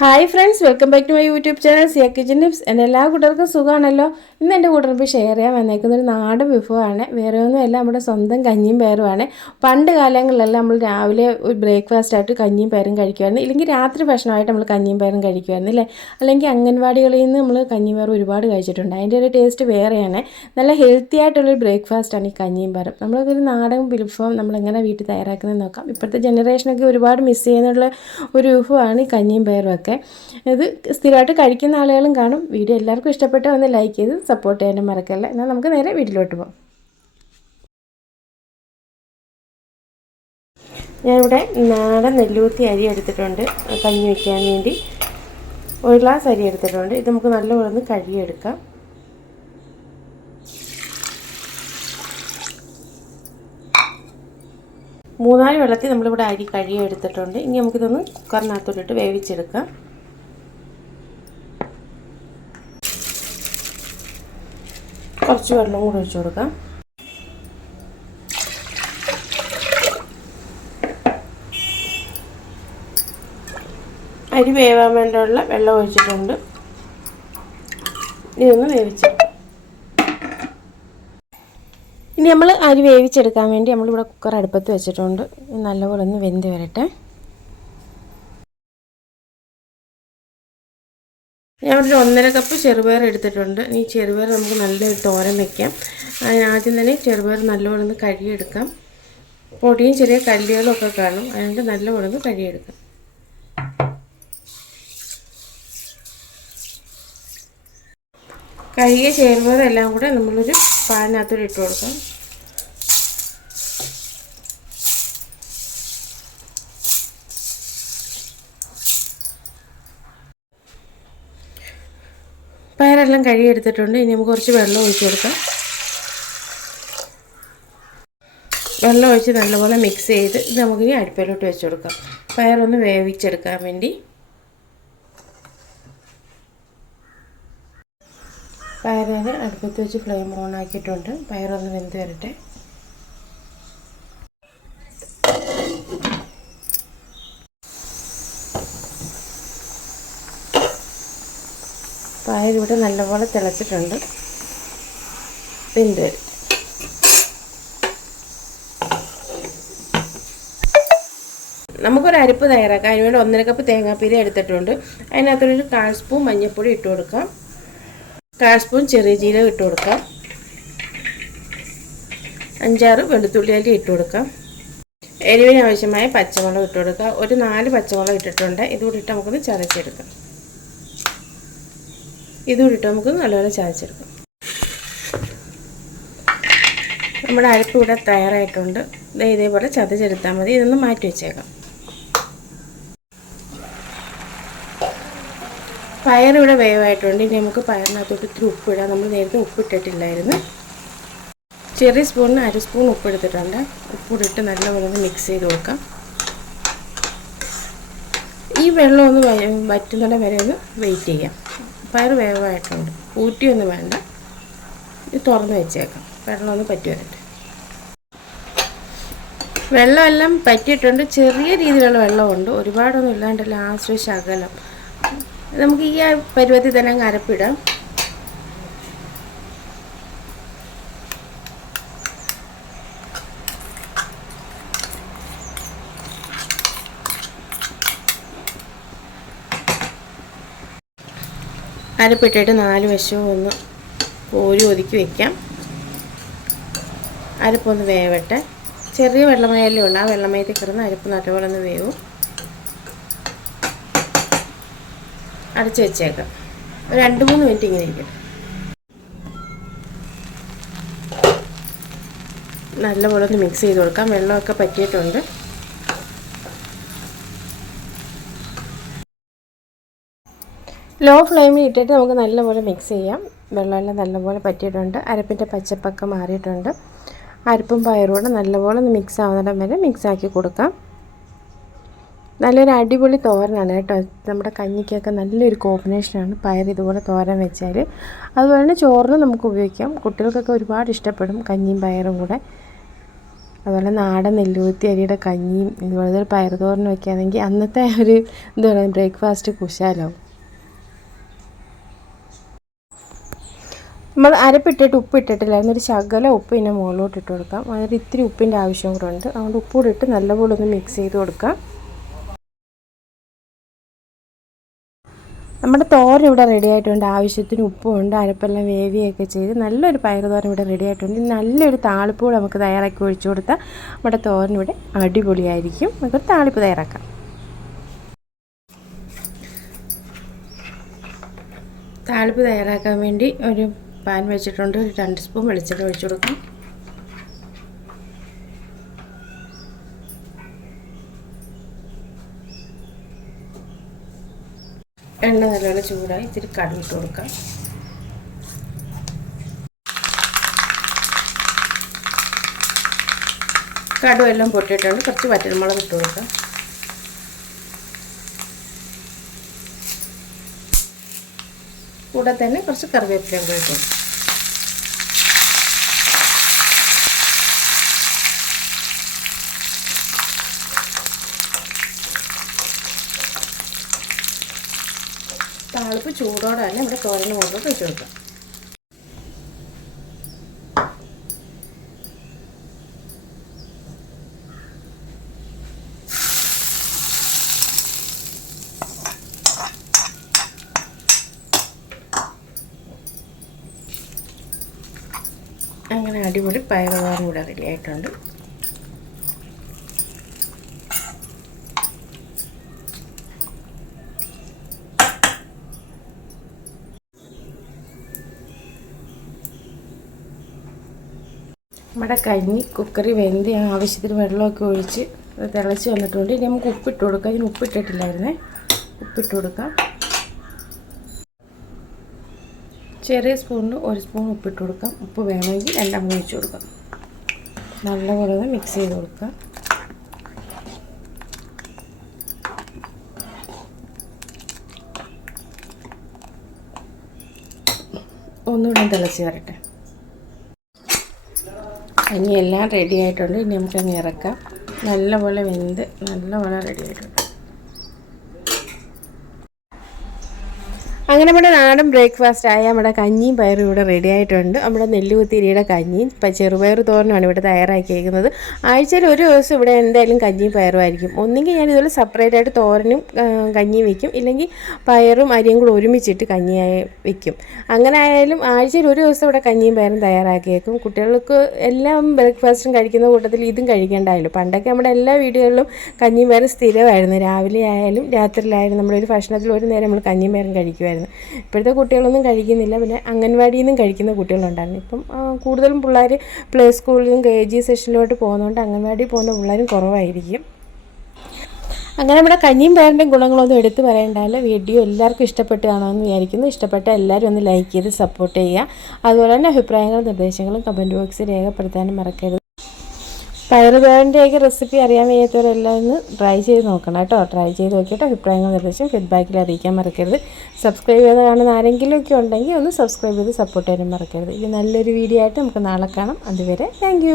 Hi friends welcome back to my YouTube channel Siya kitchen tips എന്റെ എല്ലാ കൂട്ടർക്കും സുഖമാണല്ലോ? ഇന്ന് എന്റെ കൂട്ടർക്ക് ഷെയർ ചെയ്യാൻ വന്നേക്കുന്ന ഒരു നാടൻ വിഭവമാണ് വേറെ ഒന്നുമല്ല നമ്മുടെ സ്വന്തം കഞ്ഞിയും പേരുമാണ് പണ്ട് കാലങ്ങളിലെല്ലാം നമ്മൾ രാവിലെ ഒരു ബ്രേക്ക്ഫാസ്റ്റ് ആയിട്ട് കഞ്ഞിയും പേരും കഴിക്കുമായിരുന്നു ഇല്ലെങ്കിൽ രാത്രി ഭക്ഷണമായിട്ട് നമ്മൾ കഞ്ഞിയും പേരും കഴിക്കുമായിരുന്നു അല്ലേ? അല്ലെങ്കിൽ അംഗൻവാടികളിൽ നിന്ന് നമ്മൾ കഞ്ഞിയും പേർ ഒരുപാട് കഴിച്ചിട്ടുണ്ട്. അതിന്റെ ഒരു ടേസ്റ്റ് വേറെയാണ്. നല്ല ഹെൽത്തി ആയിട്ടുള്ളൊരു ബ്രേക്ക്ഫാസ്റ്റാണ് ഈ കഞ്ഞിയും പയറും. നമ്മളൊരു നാടൻ വിഭവം നമ്മളെങ്ങനെ വീട്ടിൽ തയ്യാറാക്കുന്നത് നോക്കാം. ഇപ്പോഴത്തെ ജനറേഷനൊക്കെ ഒരുപാട് മിസ് ചെയ്യുന്നുള്ള ഒരു വിഭവമാണ് ഈ കഞ്ഞിയും പയറും ഒക്കെ ഇത് സ്ഥിരമായിട്ട് കഴിക്കുന്ന ആളുകളും കാണും. വീഡിയോ എല്ലാവർക്കും ഇഷ്ടപ്പെട്ട ഒന്ന് ലൈക്ക് ചെയ്ത് സപ്പോർട്ട് ചെയ്യാനും മറക്കല്ല. എന്നാൽ നമുക്ക് നേരെ വീട്ടിലോട്ട് പോകാം. ഞാനിവിടെ നാടൻ നെല്ലൂത്തി അരി എടുത്തിട്ടുണ്ട്. കഞ്ഞി വയ്ക്കാൻ വേണ്ടി. ഒരു ഗ്ലാസ് അരി എടുത്തിട്ടുണ്ട്. ഇത് നമുക്ക് നല്ലപോലെ ഒന്ന് കഴുകിയെടുക്കാം. മൂന്നാൽ വെള്ളത്തിൽ നമ്മളിവിടെ അരി കഴുകി എടുത്തിട്ടുണ്ട്. ഇനി നമുക്കിതൊന്ന് കുക്കറിനകത്തോട്ടിട്ട് വേവിച്ചെടുക്കാം. കുറച്ച് വെള്ളം കൂടി ഒഴിച്ചു കൊടുക്കാം. അരി വേവാൻ വേണ്ടിയുള്ള വെള്ളം ഒഴിച്ചിട്ടുണ്ട്. ഇതൊന്ന് വേവിച്ചെടുക്കാം. ഇനി നമ്മൾ അരി വേവിച്ചെടുക്കാൻ വേണ്ടി നമ്മളിവിടെ കുക്കർ അടുപ്പത്ത് വെച്ചിട്ടുണ്ട്. നല്ലപോലെ ഒന്ന് വെന്ത് വരട്ടെ. ഞാൻ ഒരു ഒന്നര കപ്പ് ചെറുപയർ എടുത്തിട്ടുണ്ട്. ഈ ചെറുപയർ നമുക്ക് നല്ലൊരു തോരൻ വെക്കാം. ആദ്യം തന്നെ ചെറുപയർ നല്ലപോലെ ഒന്ന് കഴുകിയെടുക്കാം. പൊടിയും ചെറിയ കല്ലുകളും ഒക്കെ കാണും. അതുകൊണ്ട് നല്ലപോലെ ഒന്ന് കഴുകിയെടുക്കാം. കഴുകിയ ചെറുപയർ എല്ലാം കൂടെ നമ്മളൊരു പാലിനകത്തോട്ട് ഇട്ട് കൊടുക്കാം. പയറെല്ലാം കഴുകിയെടുത്തിട്ടുണ്ട്. ഇനി നമുക്ക് കുറച്ച് വെള്ളം ഒഴിച്ച് കൊടുക്കാം. വെള്ളം ഒഴിച്ച് നല്ലപോലെ മിക്സ് ചെയ്ത് നമുക്കിനി അടുപ്പിലോട്ട് വെച്ച് കൊടുക്കാം. പയറൊന്ന് വേവിച്ചെടുക്കാൻ വേണ്ടി. പയറിനെ അടുപ്പത്ത് വെച്ച് ഫ്ലെയിം ഓൺ ആക്കിയിട്ടുണ്ട്. പയറൊന്ന് വെന്ത് വരട്ടെ. ഇവിടെ നല്ലപോലെ തിളച്ചിട്ടുണ്ട്. വെന്ത് വരും. നമുക്കൊരു അരിപ്പ് തയ്യാറാക്കാം. അതിനുവേണ്ടി ഒന്നര കപ്പ് തേങ്ങാപ്പീര എടുത്തിട്ടുണ്ട്. അതിനകത്തൊരു കാൽ സ്പൂൺ മഞ്ഞൾപ്പൊടി ഇട്ട് കൊടുക്കാം കാൽ സ്പൂൺ ചെറിയ ജീരകം ഇട്ട് കൊടുക്കാം. അഞ്ചാറ് വെളുത്തുള്ളി അല്ലി ഇട്ട് കൊടുക്കാം. എരിവിന് ആവശ്യമായ പച്ചമുളക് ഇട്ട് കൊടുക്കാം. ഒരു നാല് പച്ചമുളക് ഇട്ടിട്ടുണ്ട്. ഇതുകൂടി ഇട്ട് നമുക്കൊന്ന് ചതച്ചെടുക്കാം. ഇതുകൂടി ഇട്ട് നമുക്ക് നല്ലപോലെ ചതച്ചെടുക്കാം. നമ്മുടെ അരപ്പ് ഇവിടെ തയ്യാറായിട്ടുണ്ട്. ഇതേപോലെ ചതച്ചെടുത്താൽ മതി. ഇതൊന്ന് മാറ്റി വെച്ചേക്കാം. പയറിവിടെ വേവായിട്ടുണ്ട്. ഇനി നമുക്ക് പയറിനകത്തോട്ട് ഇത്തിരി ഉപ്പിടാം. നമ്മൾ നേരത്തെ ഉപ്പിട്ടിട്ടില്ലായിരുന്നു. ചെറിയ സ്പൂണിന് അര സ്പൂൺ ഉപ്പെടുത്തിട്ടുണ്ട്. ഉപ്പിട്ടിട്ട് നല്ലപോലെ മിക്സ് ചെയ്ത് കൊടുക്കാം. ഈ വെള്ളം ഒന്ന് വറ്റുന്നിട വരെ ഒന്ന് വെയിറ്റ് ചെയ്യാം. പയർ വേവായിട്ടുണ്ട്. ഊറ്റിയൊന്നും വേണ്ട. ഇത് തുറന്ന് വെച്ചേക്കാം. വെള്ളം ഒന്ന് പറ്റി വരട്ടെ. വെള്ളമെല്ലാം പറ്റിയിട്ടുണ്ട്. ചെറിയ രീതിയിലുള്ള വെള്ളമുണ്ട്. ഒരുപാടൊന്നും ഇല്ലാണ്ട് ലാസ്റ്റ് ശകലം. നമുക്ക് ഈ പരുവത്തിൽ തന്നെ അങ്ങ് അരപ്പിടാം. അരപ്പിട്ടിട്ട് നാല് വശവും ഒന്ന് കോരി ഒതുക്കി വയ്ക്കാം അരപ്പൊന്ന് വേവട്ടെ. ചെറിയ വെള്ളമയല്ലേ ഉള്ളൂ. ആ വെള്ളമയത്തിൽ കിടന്ന് അരപ്പ് നല്ലപോലെ ഒന്ന് വേവും. അടച്ചു വെച്ചേക്കാം. ഒരു രണ്ട് മൂന്ന് മിനിറ്റ് ഇങ്ങനെ ഇരിക്കും. നല്ലപോലെ ഒന്ന് മിക്സ് ചെയ്ത് കൊടുക്കാം. വെള്ളമൊക്കെ പറ്റിയിട്ടുണ്ട്. ലോ ഫ്ലെയിമിൽ ഇട്ടിട്ട് നമുക്ക് നല്ലപോലെ മിക്സ് ചെയ്യാം. വെള്ളമെല്ലാം നല്ലപോലെ പറ്റിയിട്ടുണ്ട്. അരപ്പിന്റെ പച്ചപ്പൊക്കെ മാറിയിട്ടുണ്ട്. അരപ്പും പയറും കൂടെ നല്ലപോലെ ഒന്ന് മിക്സ് ആവുന്നിടം വരെ മിക്സാക്കി കൊടുക്കാം. നല്ലൊരു അടിപൊളി തോരനാണ് കേട്ടോ. നമ്മുടെ കഞ്ഞിക്കൊക്കെ നല്ലൊരു കോമ്പിനേഷനാണ് പയർ ഇതുപോലെ തോരൻ വെച്ചാൽ. അതുപോലെ തന്നെ ചോറിന് നമുക്ക് ഉപയോഗിക്കാം. കുട്ടികൾക്കൊക്കെ ഒരുപാട് ഇഷ്ടപ്പെടും കഞ്ഞിയും പയറും കൂടെ. അതുപോലെ നാടൻ നെല്ലുകുത്തി അരിയുടെ കഞ്ഞിയും ഇതുപോലെ പയർ ഒക്കെ ആണെങ്കിൽ അന്നത്തെ ഒരു എന്താ പറയുക ബ്രേക്ക്ഫാസ്റ്റ് കുശാലാവും. നമ്മൾ അരപ്പിട്ടിട്ട് ഉപ്പ് ഇട്ടിട്ടില്ലായിരുന്നു. ഒരു ശകല ഉപ്പ് ഇതിന്റെ മുകളിലോട്ട് ഇട്ട് കൊടുക്കാം. അതായത് ഇത്തിരി ഉപ്പിന്റെ ആവശ്യം കൂടെ ഉണ്ട്. അതുകൊണ്ട് ഉപ്പ് കൂടെ ഇട്ട് നല്ലപോലെ ഒന്ന് മിക്സ് ചെയ്ത് കൊടുക്കാം. നമ്മുടെ തോരൻ ഇവിടെ റെഡി ആയിട്ടുണ്ട്. ആവശ്യത്തിന് ഉപ്പും ഉണ്ട് അരപ്പെല്ലാം വേവിയൊക്കെ ചെയ്ത് നല്ലൊരു പയർ തോരൻ ഇവിടെ റെഡി ആയിട്ടുണ്ട്. നല്ലൊരു താളിപ്പ് കൂടെ നമുക്ക് തയ്യാറാക്കി ഒഴിച്ചു കൊടുത്താൽ നമ്മുടെ തോരൻ ഇവിടെ അടിപൊളിയായിരിക്കും. നമുക്ക് താളിപ്പ് തയ്യാറാക്കാം. താളിപ്പ് തയ്യാറാക്കാൻ വേണ്ടി ഒരു പാൻ വെച്ചിട്ടുണ്ട്. ഒരു രണ്ട് സ്പൂൺ വെളിച്ചെണ്ണ ഒഴിച്ചു കൊടുക്കാം. എണ്ണ നല്ലോണം ചൂടായി ഇത്തിരി കടുക് ഇട്ട് കൊടുക്കാം. കടുവെല്ലാം പൊട്ടിയിട്ടുണ്ട്. കുറച്ച് വറ്റൽമുളക് ഇട്ട് കൊടുക്കാം. കൂടെ തന്നെ കുറച്ച് കറിവേപ്പിലയും കൂടി ഇട്ട് കൊടുക്കാം താളിപ്പ് ചൂടോടെ തന്നെ നമ്മുടെ തോരന് മുകളിലോട്ട് വെച്ച് കൊടുക്കാം അങ്ങനെ അടിപൊളി പയറുകാരും കൂടെ റെഡി ആയിട്ടുണ്ട്. നമ്മുടെ കഞ്ഞി കുക്കറി വെന്ത് ആവശ്യത്തിന് വെള്ളമൊക്കെ ഒഴിച്ച് തിളച്ച് വന്നിട്ടുണ്ട്. ഇനി നമുക്ക് ഉപ്പിട്ട് കൊടുക്കാം. ഇതിന് ഉപ്പിട്ടിട്ടില്ലായിരുന്നേ. ഉപ്പിട്ട് കൊടുക്കാം. ചെറിയ സ്പൂണിന് ഒരു സ്പൂൺ ഉപ്പിട്ട് കൊടുക്കാം. ഉപ്പ് വേണമെങ്കിൽ രണ്ടാമത് ഒഴിച്ച് കൊടുക്കാം. നല്ലപോലെ ഒന്ന് മിക്സ് ചെയ്ത് കൊടുക്കാം. ഒന്നുകൂടെ തിളച്ച് വരട്ടെ. ഇനി എല്ലാം റെഡി ആയിട്ടുണ്ട്. ഇനി നമുക്കങ്ങ് ഇറക്കാം. നല്ലപോലെ വെന്ത് നല്ലപോലെ റെഡി ആയിട്ടുണ്ട്. അങ്ങനെ നമ്മുടെ നാടൻ ബ്രേക്ക്ഫാസ്റ്റ് ആയ നമ്മുടെ കഞ്ഞിയും പയറും ഇവിടെ റെഡി ആയിട്ടുണ്ട്. നമ്മുടെ നെല്ലുകുത്തിരിയുടെ കഞ്ഞിയും ചെറുപയർ തോരനുമാണ് ഇവിടെ തയ്യാറാക്കിയിരിക്കുന്നത് ആഴ്ചയിൽ ഒരു ദിവസം ഇവിടെ എന്തായാലും കഞ്ഞിയും പയറും ആയിരിക്കും. ഒന്നെങ്കിൽ ഞാൻ ഇതുപോലെ സെപ്പറേറ്റ് ആയിട്ട് തോരനും കഞ്ഞിയും വെക്കും. ഇല്ലെങ്കിൽ പയറും അരിയും കൂടെ ഒരുമിച്ചിട്ട് കഞ്ഞിയായി വെക്കും. അങ്ങനെ ആയാലും ആഴ്ചയിൽ ഒരു ദിവസം ഇവിടെ കഞ്ഞിയും പയറും തയ്യാറാക്കിയേക്കും. കുട്ടികൾക്ക് എല്ലാം ബ്രേക്ക്ഫാസ്റ്റും കഴിക്കുന്ന കൂട്ടത്തിൽ ഇതും കഴിക്കേണ്ടായല്ലോ. പണ്ടൊക്കെ നമ്മുടെ എല്ലാ വീടുകളിലും കഞ്ഞിയും പയറും സ്ഥിരമായിരുന്നു. രാവിലെ ആയാലും രാത്രിയിലായാലും നമ്മളൊരു ഭക്ഷണത്തിൽ ഒരു നേരം നമ്മൾ കഞ്ഞിയും പയറും കഴിക്കുമായിരുന്നു ഉണ്ടായിരുന്നു. ഇപ്പോഴത്തെ കുട്ടികളൊന്നും കഴിക്കുന്നില്ല. പിന്നെ അംഗൻവാടിയിൽ നിന്നും കഴിക്കുന്ന കുട്ടികളുണ്ടായിരുന്നു. ഇപ്പം കൂടുതലും പിള്ളേർ പ്ലേ സ്കൂളിലും കെ ജി സെഷനിലോട്ട് പോകുന്നതുകൊണ്ട് അംഗൻവാടി പോകുന്ന പിള്ളേരും കുറവായിരിക്കും. അങ്ങനെ നമ്മുടെ കഞ്ഞിയും പേരന്റെയും ഗുണങ്ങളൊന്നും എടുത്തു പറയേണ്ടല്ലോ വീഡിയോ എല്ലാവർക്കും ഇഷ്ടപ്പെട്ട് എന്ന് വിചാരിക്കുന്നു. ഇഷ്ടപ്പെട്ട എല്ലാവരും ഒന്ന് ലൈക്ക് ചെയ്ത് സപ്പോർട്ട് ചെയ്യുക. അതുപോലെ തന്നെ അഭിപ്രായങ്ങളും നിർദ്ദേശങ്ങളും കമന്റ് ബോക്സിൽ രേഖപ്പെടുത്താനും മറക്കരുത്. പയറുതോരന്റെയൊക്കെ റെസിപ്പി അറിയാൻ വയ്യാത്തവരെല്ലാം ഒന്ന് ട്രൈ ചെയ്ത് നോക്കണം കേട്ടോ. ട്രൈ ചെയ്ത് നോക്കിയിട്ട് അഭിപ്രായങ്ങൾ നിർദ്ദേശം ഫീഡ്ബാക്കിൽ അറിയിക്കാൻ മറക്കരുത്. സബ്സ്ക്രൈബ് ചെയ്ത് കാണുന്ന ആരെങ്കിലും ഒക്കെ ഉണ്ടെങ്കിൽ ഒന്ന് സബ്സ്ക്രൈബ് ചെയ്ത് സപ്പോർട്ട് ചെയ്യാനും മറക്കരുത്. ഇത് നല്ലൊരു വീഡിയോ ആയിട്ട് നമുക്ക് നാളെ കാണാം. അതുവരെ താങ്ക്